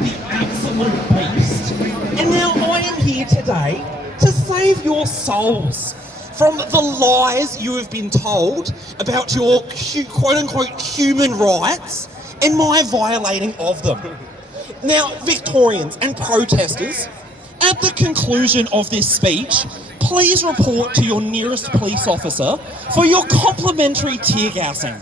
the absolute beast. And now I am here today to save your souls from the lies you have been told about your quote-unquote human rights and my violating of them. Now, Victorians and protesters, at the conclusion of this speech, please report to your nearest police officer for your complimentary tear gassing.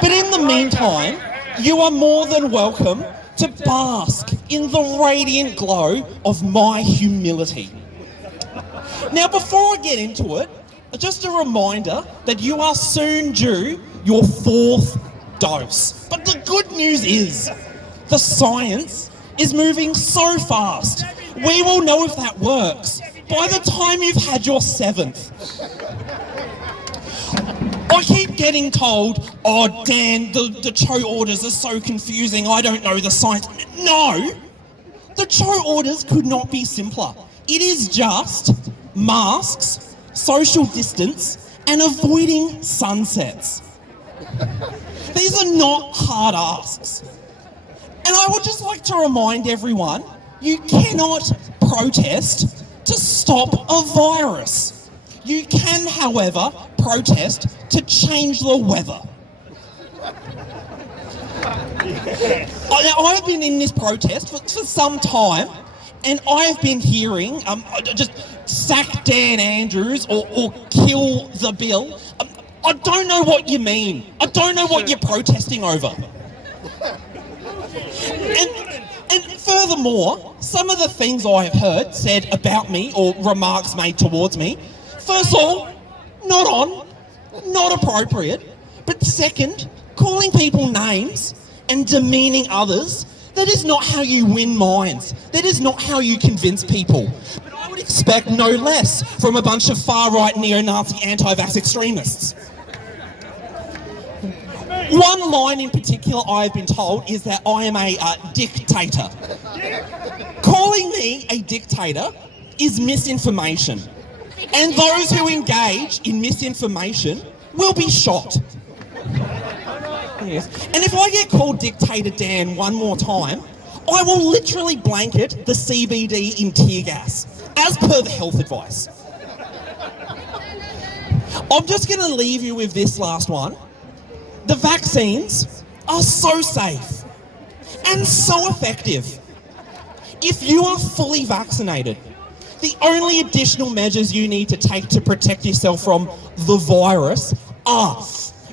But in the meantime, you are more than welcome to bask in the radiant glow of my humility. Now, before I get into it, just a reminder that you are soon due your 4th dose. But the good news is, the science is moving so fast, we will know if that works by the time you've had your 7th. I keep getting told, oh Dan, the CHO orders are so confusing, I don't know the science. No, the CHO orders could not be simpler. It is just masks, social distance, and avoiding sunsets. These are not hard asks. And I would just like to remind everyone, you cannot protest to stop a virus. You can, however, protest to change the weather. Now, I've been in this protest for some time, and I've been hearing just sack Dan Andrews or kill the bill. I don't know what you mean. I don't know what you're protesting over. And furthermore, some of the things I have heard said about me or remarks made towards me, first of all, not on, not appropriate, but second, calling people names and demeaning others, that is not how you win minds. That is not how you convince people. But I would expect no less from a bunch of far-right neo-Nazi anti-vax extremists. One line in particular I've been told is that I am a dictator. Calling me a dictator is misinformation. And those who engage in misinformation will be shot. Yes. And if I get called Dictator Dan one more time, I will literally blanket the CBD in tear gas, as per the health advice. I'm just going to leave you with this last one. The vaccines are so safe and so effective. If you are fully vaccinated, the only additional measures you need to take to protect yourself from the virus are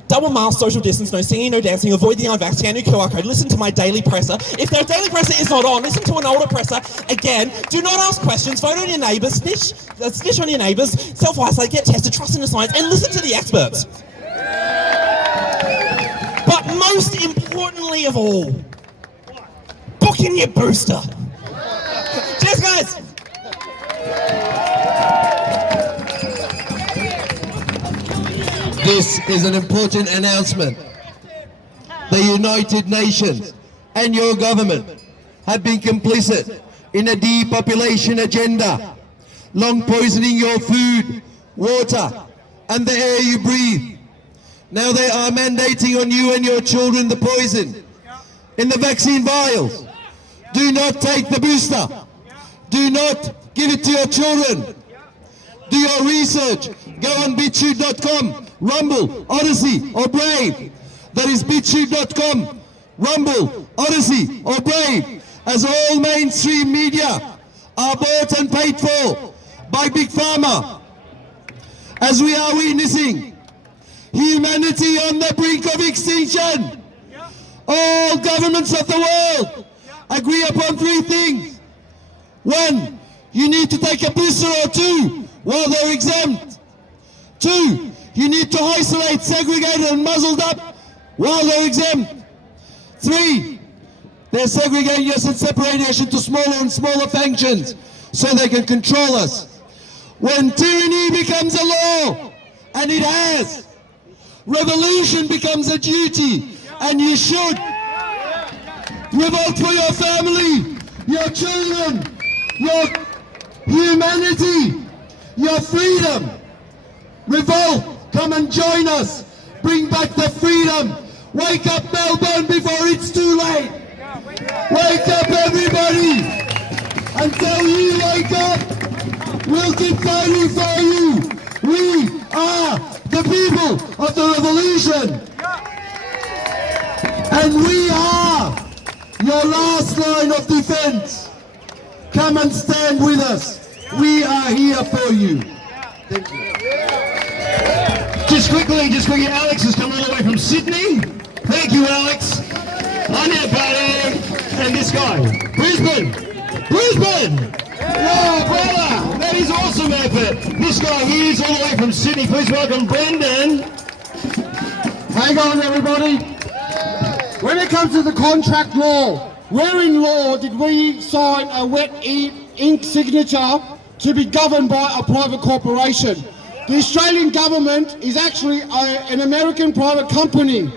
double mask, social distance, no singing, no dancing, avoid the unvaxxed, scan your QR code, listen to my daily presser. If their daily presser is not on, listen to an older presser. Again, do not ask questions, vote on your neighbours, snitch on your neighbours, self-isolate, get tested, trust in the science, and listen to the experts. But most importantly of all, book in your booster. Cheers, guys. This is an important announcement. The United Nations and your government have been complicit in a depopulation agenda, long poisoning your food, water, and the air you breathe. Now they are mandating on you and your children the poison in the vaccine vials. Do not take the booster. Do not give it to your children. Do your research. Go on BitChute.com, Rumble, Odyssey, or Brave. That is BitChute.com, Rumble, Odyssey, or Brave. As all mainstream media are bought and paid for by Big Pharma. As we are witnessing humanity on the brink of extinction. All governments of the world agree upon 3 things. 1, you need to take a booster or 2 while they're exempt. 2, you need to isolate, segregated and muzzled up while they're exempt. 3, they're segregating us and separating us into smaller and smaller factions so they can control us. When tyranny becomes a law, and it has, revolution becomes a duty, and you should revolt for your family, your children, your humanity, your freedom. Revolt, come and join us. Bring back the freedom. Wake up, Melbourne, before it's too late. Wake up, everybody! Until you wake up, we'll keep fighting for you. We are the people of the revolution. And we are your last line of defense. Come and stand with us. We are here for you. Thank you. Just quickly, Alex has come all the way from Sydney. Thank you, Alex. I'm here, buddy. And this guy, Brisbane. Oh, brother, that is awesome effort. This guy here is all the way from Sydney. Please welcome Brendan. Hang on, everybody. When it comes to the contract law, where in law did we sign a wet ink signature to be governed by a private corporation? The Australian government is actually an American private company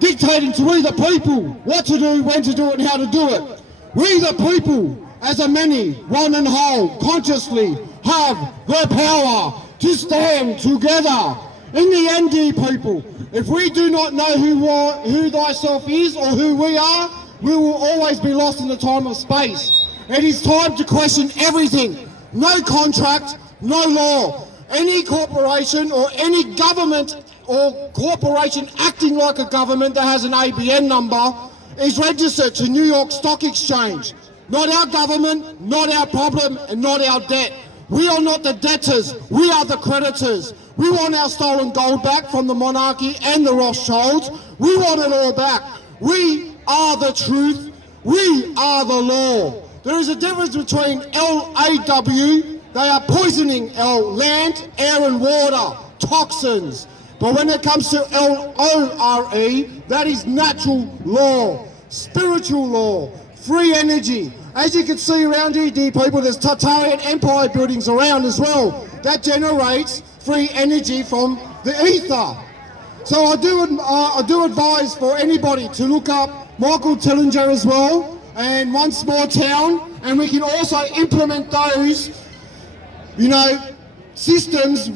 dictating to we the people what to do, when to do it, and how to do it. We the people, as a many, one and whole, consciously have the power to stand together. In the end, dear people, if we do not know who thyself is or who we are, we will always be lost in the time of space. It is time to question everything. No contract, no law. Any corporation or any government or corporation acting like a government that has an ABN number is registered to New York Stock Exchange. Not our government, not our problem, and not our debt. We are not the debtors, we are the creditors. We want our stolen gold back from the monarchy and the Rothschilds. We want it all back. We are the truth. We are the law. There is a difference between LAW, they are poisoning our land, air and water, toxins. But when it comes to LORE, that is natural law, spiritual law, free energy. As you can see around here, dear people, there's Tartarian Empire buildings around as well. That generates free energy from the ether. So I do advise for anybody to look up Michael Tillinger as well, and One Small Town, and we can also implement those, systems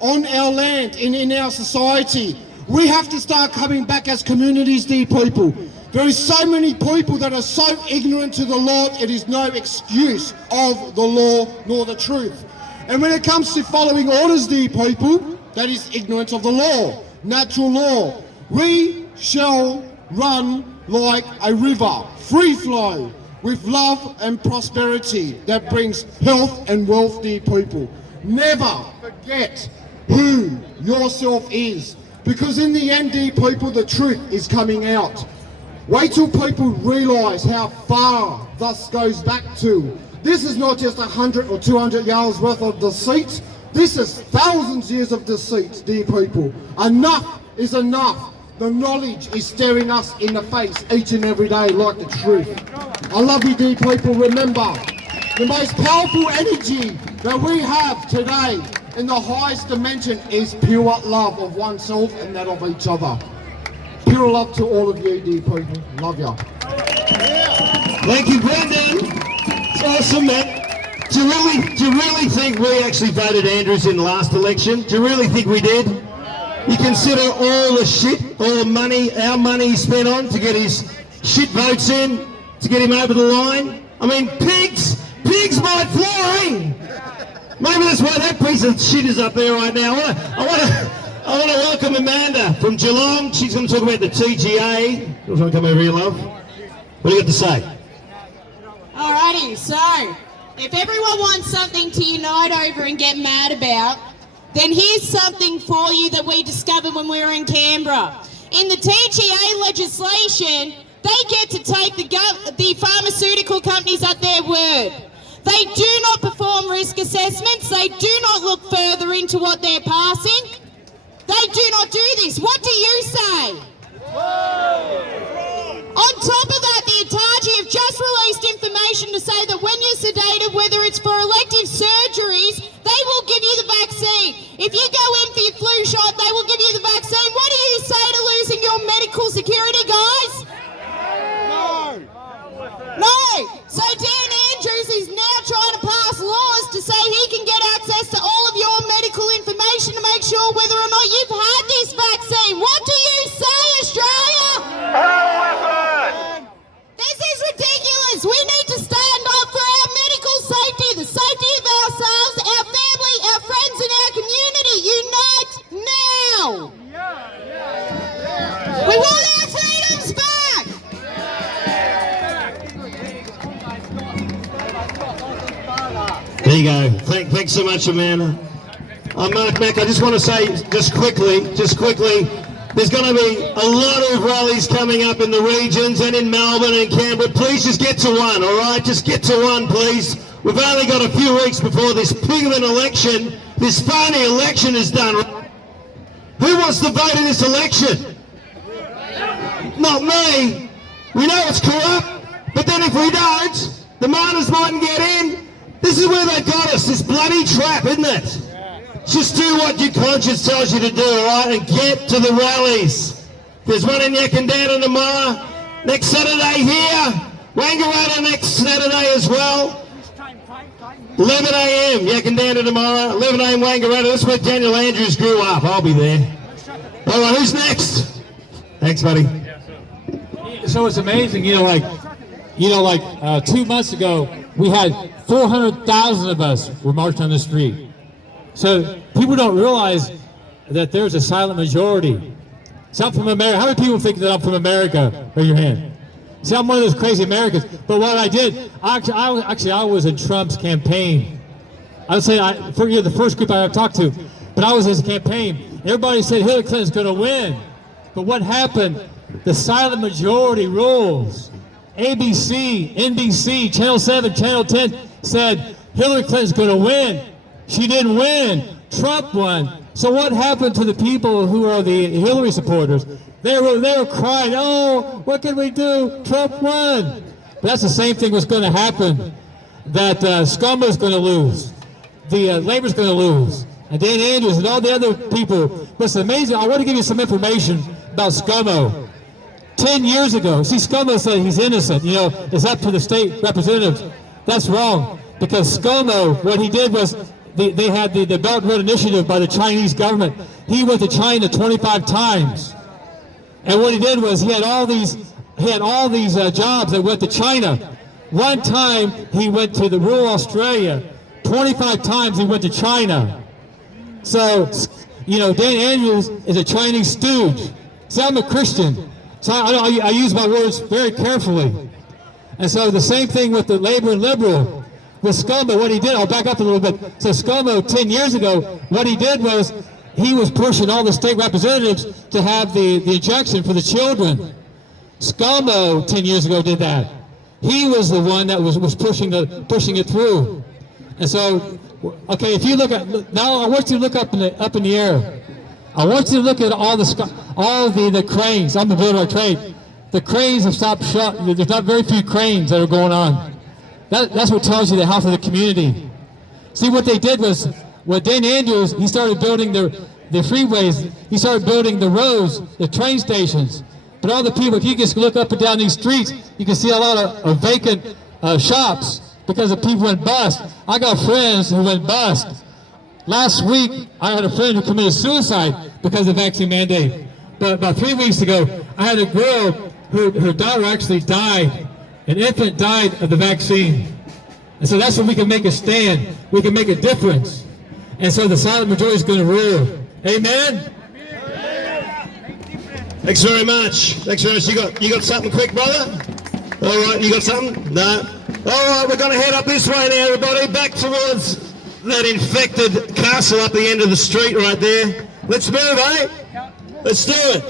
on our land and in our society. We have to start coming back as communities, dear people. There is so many people that are so ignorant to the law, it is no excuse of the law nor the truth. And when it comes to following orders, dear people, that is ignorance of the law, natural law. We shall run like a river, free flow, with love and prosperity that brings health and wealth, dear people. Never forget who yourself is, because in the end, dear people, the truth is coming out. Wait till people realise how far this goes back to. This is not just 100 or 200 years worth of deceit. This is thousands of years of deceit, dear people. Enough is enough. The knowledge is staring us in the face each and every day like the truth. I love you, dear people. Remember, the most powerful energy that we have today in the highest dimension is pure love of oneself and that of each other. Pure love to all of you, dear people. Love ya. Thank you, Brendan. It's awesome, man. Do you really think we actually voted Andrews in the last election? Do you really think we did? You consider all the shit, all the money, our money he spent on to get his shit votes in, to get him over the line? I mean, pigs might fly. Maybe that's why that piece of shit is up there right now. I want to welcome Amanda from Geelong. She's going to talk about the TGA. You want to come over here, love? What do you got to say? Alrighty, so if everyone wants something to unite over and get mad about, then here's something for you that we discovered when we were in Canberra. In the TGA legislation, they get to take the pharmaceutical companies at their word. They do not perform risk assessments. They do not look further into what they're passing. They do not do this. What do you say? On top of that, the Ataji have just released information to say that when you're sedated, whether it's for elective surgeries, they will give you the vaccine. If you go in for your flu shot, they will give you the vaccine. What do you say to losing your medical security, guys? No. So Dan Andrews is now trying to pass laws to say he can get access to all of your medical information to make sure whether or not you've had this vaccine. What do you say, Australia? This is ridiculous. There you go. Thanks so much, Amanda. Mark Mack, I just want to say, just quickly, there's going to be a lot of rallies coming up in the regions and in Melbourne and Canberra. Please just get to one, all right? Just get to one, please. We've only got a few weeks before this pigment election, this phony election is done. Who wants to vote in this election? Not me. We know it's corrupt, but then if we don't, the miners mightn't get in. This is where they got us, this bloody trap, isn't it? Just do what your conscience tells you to do, all right, and get to the rallies. There's one in Yakandana tomorrow, next Saturday here, Wangaratta next Saturday as well. 11 a.m. Yakandana tomorrow, 11 a.m. Wangaratta. That's where Daniel Andrews grew up. I'll be there. All right, who's next? Thanks, buddy. So it's amazing, 2 months ago, we had 400,000 of us were marching on the street. So people don't realize that there's a silent majority. So I'm from America. How many people think that I'm from America? Raise your hand. See, I'm one of those crazy Americans. But what I did, I was in Trump's campaign. I would say, you're the first group I ever talked to, but I was in his campaign. Everybody said Hillary Clinton's going to win. But what happened? The silent majority rules. ABC, NBC, Channel 7, Channel 10 said Hillary Clinton's going to win. She didn't win. Trump won. So what happened to the people who are the Hillary supporters? They were crying, oh, what can we do? Trump won. But that's the same thing that's going to happen. That ScoMo's going to lose. The Labor's going to lose. And Dan Andrews and all the other people. But it's amazing. I want to give you some information about ScoMo. 10 years ago, see, ScoMo said he's innocent. It's up to the state representatives. That's wrong. Because ScoMo, what he did was, they had the Belt and Road Initiative by the Chinese government. He went to China 25 times. And what he did was he had all these jobs that went to China. One time he went to the rural Australia. 25 times he went to China. So, Dan Andrews is a Chinese stooge. See, I'm a Christian. So I use my words very carefully. And so the same thing with the Labor and Liberal. With ScoMo, what he did, I'll back up a little bit. So ScoMo, 10 years ago, what he did was he was pushing all the state representatives to have the injection for the children. ScoMo, 10 years ago, did that. He was the one that was pushing it through. And so, okay, if you look at, now I want you to look up in the air. I want you to look at all the cranes. I'm a builder by trade. The cranes have stopped shut. There's not very few cranes that are going on. That's what tells you the health of the community. See, what they did was, Dan Andrews, he started building the freeways, he started building the roads, the train stations. But all the people, if you just look up and down these streets, you can see a lot of vacant shops because the people went bust. I got friends who went bust. Last week, I had a friend who committed suicide because of the vaccine mandate. But about 3 weeks ago, I had a girl her daughter actually died. An infant died of the vaccine. And so that's when we can make a stand. We can make a difference. And so the silent majority is going to rule. Amen? Thanks very much. Thanks very much. You got something quick, brother? All right, you got something? No? All right, we're going to head up this way now, everybody. Back towards that infected castle up the end of the street right there. Let's move, eh? Let's do it.